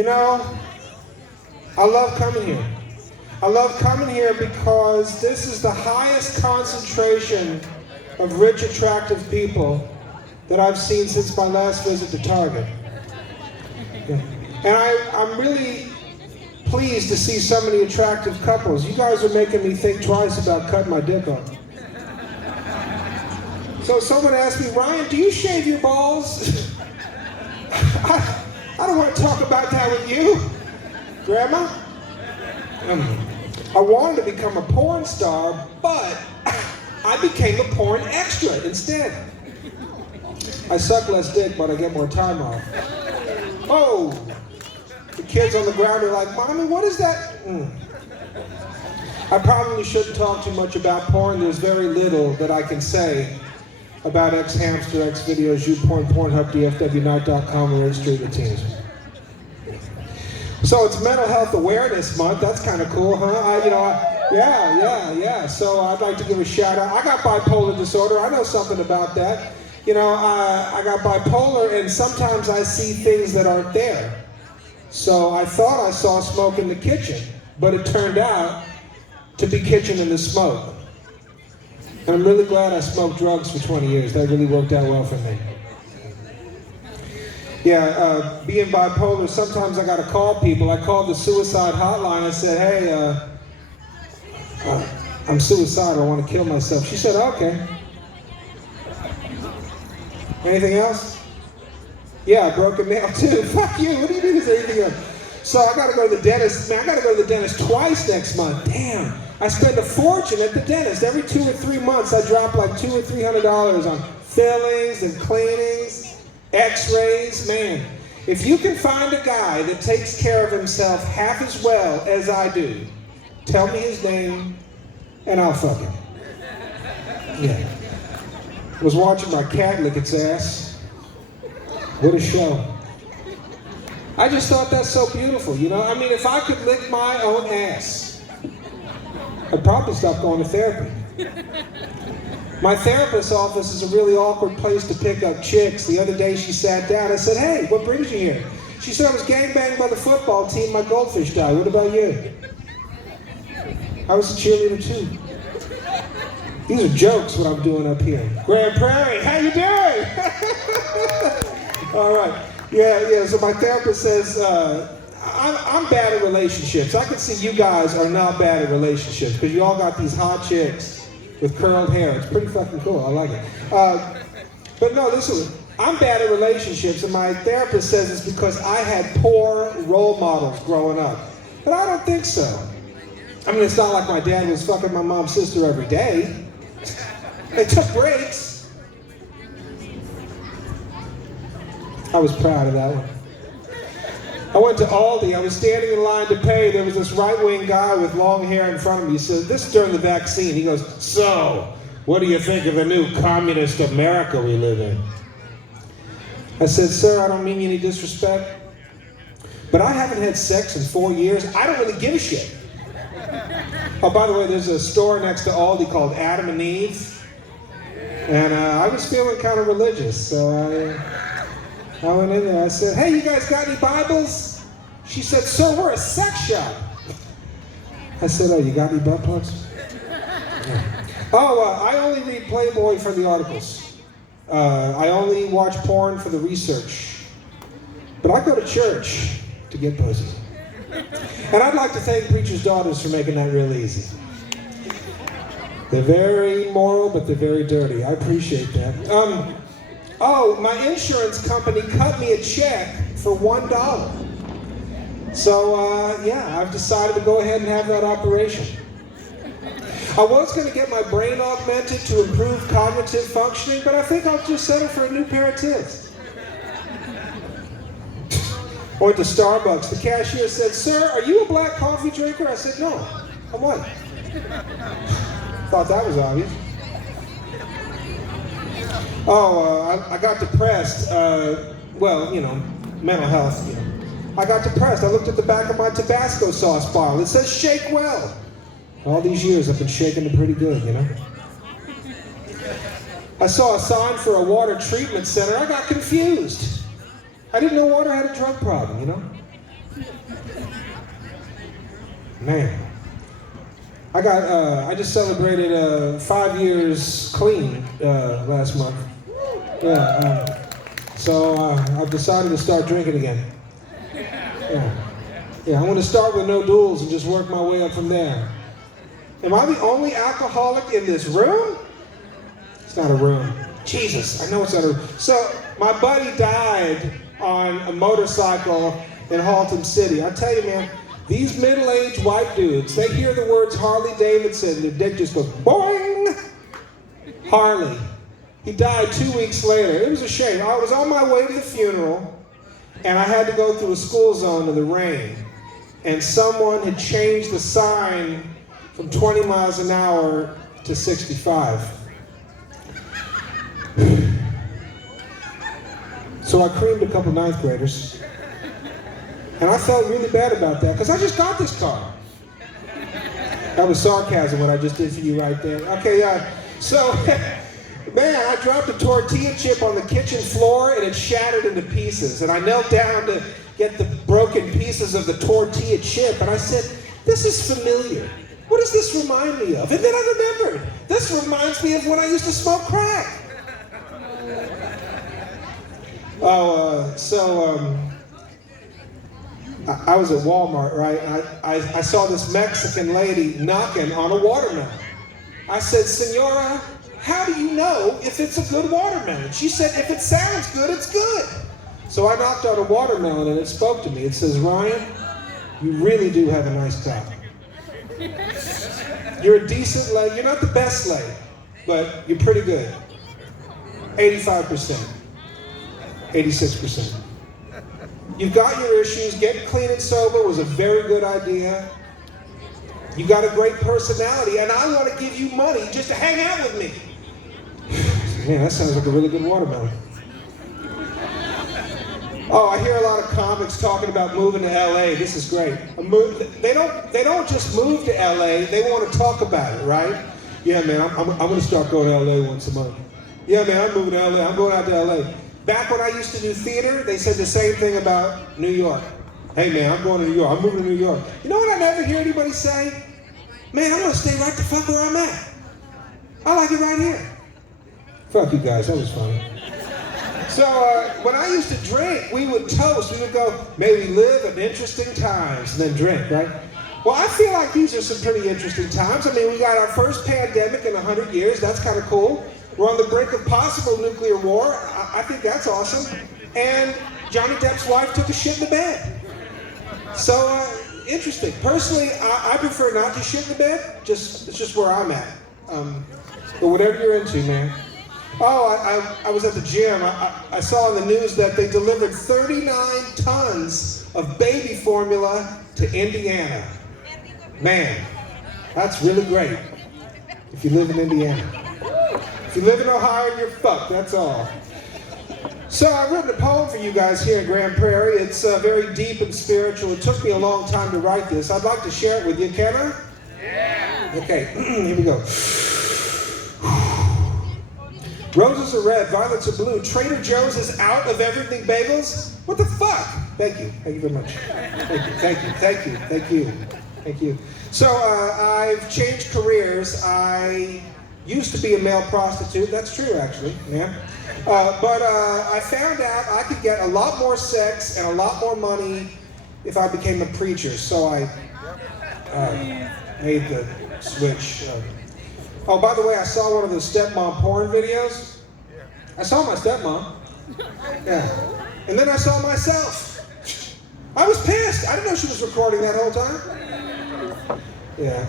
You know, I love coming here. I love coming here because this is the highest concentration of rich, attractive people that I've seen since my last visit to Target. Yeah. And I'm really pleased to see so many attractive couples. You guys are making me think twice about cutting my dick off. So someone asked me, Ryan, do you shave your balls? I don't want to talk about that with you, Grandma. I wanted to become a porn star, but I became a porn extra instead. I suck less dick, but I get more time off. Oh, the kids on the ground are like, Mommy, what is that? I probably shouldn't talk too much about porn. There's very little that I can say about X-Hamster, X-Videos, YouPorn, Pornhub, DFWNight.com, and Red Street Routines. So it's Mental Health Awareness Month. That's kind of cool, huh? Yeah. So I'd like to give a shout out. I got bipolar disorder. I know something about that. You know, I got bipolar, and sometimes I see things that aren't there. So I thought I saw smoke in the kitchen, but it turned out to be kitchen in the smoke. And I'm really glad I smoked drugs for 20 years. That really worked out well for me. Yeah, being bipolar, sometimes I gotta call people. I called the suicide hotline. I said, hey, I'm suicidal. I want to kill myself. She said, okay. Anything else? Yeah, I broke a nail too. Fuck you. What do you mean there's anything else? So I gotta go to the dentist. Man, I gotta go to the dentist twice next month. Damn. I spend a fortune at the dentist. Every 2 or 3 months, I drop like $200 or $300 on fillings and cleanings, x-rays. Man, if you can find a guy that takes care of himself half as well as I do, tell me his name and I'll fuck him. Yeah. I was watching my cat lick its ass. What a show. I just thought that's so beautiful, you know? I mean, if I could lick my own ass, I'd probably stop going to therapy. My therapist's office is a really awkward place to pick up chicks. The other day she sat down. I said, hey, what brings you here? She said, I was gangbanged by the football team. My goldfish died. What about you? I was a cheerleader too. These are jokes, what I'm doing up here. Grand Prairie, how you doing? All right. Yeah, so my therapist says, I'm bad at relationships. I can see you guys are not bad at relationships because you all got these hot chicks with curled hair. It's pretty fucking cool. I like it. But no, listen, I'm bad at relationships, and my therapist says it's because I had poor role models growing up. But I don't think so. I mean, it's not like my dad was fucking my mom's sister every day. They took breaks. I was proud of that one. I went to Aldi. I was standing in line to pay. There was this right-wing guy with long hair in front of me. He said, this is during the vaccine. He goes, so, what do you think of the new communist America we live in? I said, sir, I don't mean any disrespect, but I haven't had sex in 4 years. I don't really give a shit. Oh, by the way, there's a store next to Aldi called Adam and Eve. And I was feeling kind of religious, so I went in there. I said, hey, you guys got any Bibles? She said, sir, we're a sex shop. I said, oh, you got any butt plugs? Yeah. Oh, I only read Playboy for the articles. I only watch porn for the research. But I go to church to get pussy. And I'd like to thank Preacher's Daughters for making that real easy. They're very moral, but they're very dirty. I appreciate that. Oh, my insurance company cut me a check for $1. So, yeah, I've decided to go ahead and have that operation. I was going to get my brain augmented to improve cognitive functioning, but I think I'll just settle for a new pair of tits. I went to Starbucks. The cashier said, sir, are you a black coffee drinker? I said, no, I'm white. Thought that was obvious. Oh, I got depressed. Well, you know, mental health. You know. I got depressed. I looked at the back of my Tabasco sauce bottle. It says, shake well. All these years I've been shaking it pretty good, you know. I saw a sign for a water treatment center. I got confused. I didn't know water had a drug problem, you know. Man. I just celebrated 5 years clean last month. Yeah, so I've decided to start drinking again. Yeah, I want to start with no duels and just work my way up from there. Am I the only alcoholic in this room? It's not a room. Jesus, I know it's not a room. So my buddy died on a motorcycle in Haltom City. I tell you, man, these middle-aged white dudes, they hear the words Harley Davidson, their dick just goes boing. Harley. He died 2 weeks later. It was a shame. I was on my way to the funeral, and I had to go through a school zone in the rain. And someone had changed the sign from 20 miles an hour to 65. So I creamed a couple ninth graders. And I felt really bad about that, because I just got this car. That was sarcasm, what I just did for you right there. Okay, so, man, I dropped a tortilla chip on the kitchen floor, and it shattered into pieces. And I knelt down to get the broken pieces of the tortilla chip, and I said, this is familiar. What does this remind me of? And then I remembered, this reminds me of when I used to smoke crack. I was at Walmart, right? And I saw this Mexican lady knocking on a watermelon. I said, Senora, how do you know if it's a good watermelon? She said, if it sounds good, it's good. So I knocked on a watermelon and it spoke to me. It says, Ryan, you really do have a nice top. You're a decent leg. You're not the best leg, but you're pretty good. 85%. 86%. You've got your issues. Getting clean and sober was a very good idea. You got a great personality, and I want to give you money just to hang out with me. Man, that sounds like a really good watermelon. Oh, I hear a lot of comics talking about moving to LA. This is great. They don't just move to LA. They want to talk about it, right? Yeah, man, I'm going to start going to LA once a month. Yeah, man, I'm moving to LA. I'm going out to LA. Back when I used to do theater, they said the same thing about New York. Hey, man, I'm going to New York. I'm moving to New York. You know what I never hear anybody say? Man, I'm going to stay right the fuck where I'm at. I like it right here. Fuck you guys. That was funny. So when I used to drink, we would toast. We would go, may we live in interesting times, and then drink, right? Well, I feel like these are some pretty interesting times. I mean, we got our first pandemic in 100 years. That's kind of cool. We're on the brink of possible nuclear war. I think that's awesome. And Johnny Depp's wife took a shit in the bed. So, interesting. Personally, I prefer not to shit in the bed. It's just where I'm at. But whatever you're into, man. Oh, I was at the gym. I saw in the news that they delivered 39 tons of baby formula to Indiana. Man, that's really great if you live in Indiana. If you live in Ohio, you're fucked, that's all. So I've written a poem for you guys here in Grand Prairie. It's very deep and spiritual. It took me a long time to write this. I'd like to share it with you. Can I? Yeah. Okay, here we go. Roses are red, violets are blue. Trader Joe's is out of everything bagels? What the fuck? Thank you. Thank you very much. Thank you. So I've changed careers. I used to be a male prostitute. That's true, actually. Yeah. But I found out I could get a lot more sex and a lot more money if I became a preacher. So I made the switch. Oh, by the way, I saw one of those stepmom porn videos. I saw my stepmom. Yeah. And then I saw myself. I was pissed. I didn't know she was recording that whole time. Yeah.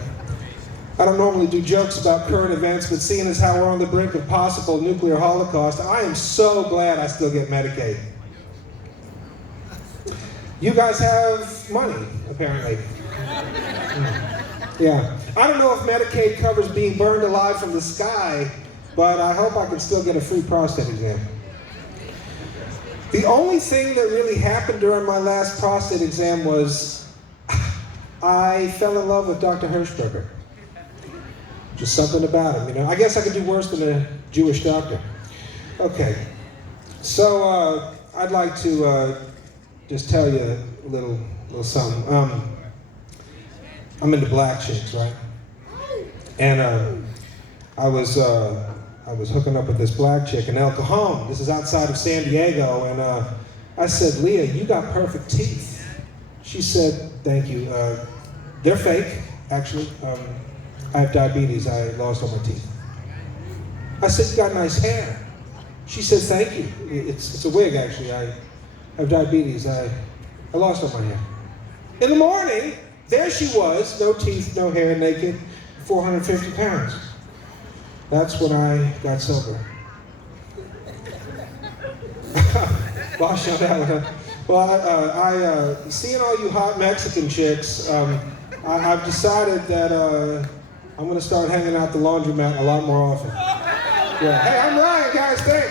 I don't normally do jokes about current events, but seeing as how we're on the brink of possible nuclear holocaust, I am so glad I still get Medicaid. You guys have money, apparently. Yeah. I don't know if Medicaid covers being burned alive from the sky, but I hope I can still get a free prostate exam. The only thing that really happened during my last prostate exam was I fell in love with Dr. Hirschberger. Just something about him, you know. I guess I could do worse than a Jewish doctor. Okay. So I'd like to just tell you little something. I'm into black chicks, right? And I was hooking up with this black chick in El Cajon. This is outside of San Diego, and I said, Leah, you got perfect teeth. She said, thank you. They're fake, actually. I have diabetes. I lost all my teeth. I said, you got nice hair. She said, thank you. It's a wig, actually. I have diabetes. I lost all my hair. In the morning, there she was, no teeth, no hair, naked, 450 pounds. That's when I got sober. Lost on that one. Well, seeing all you hot Mexican chicks, I've decided that I'm going to start hanging out the laundromat a lot more often. Yeah. Hey, I'm Ryan, guys. Thanks.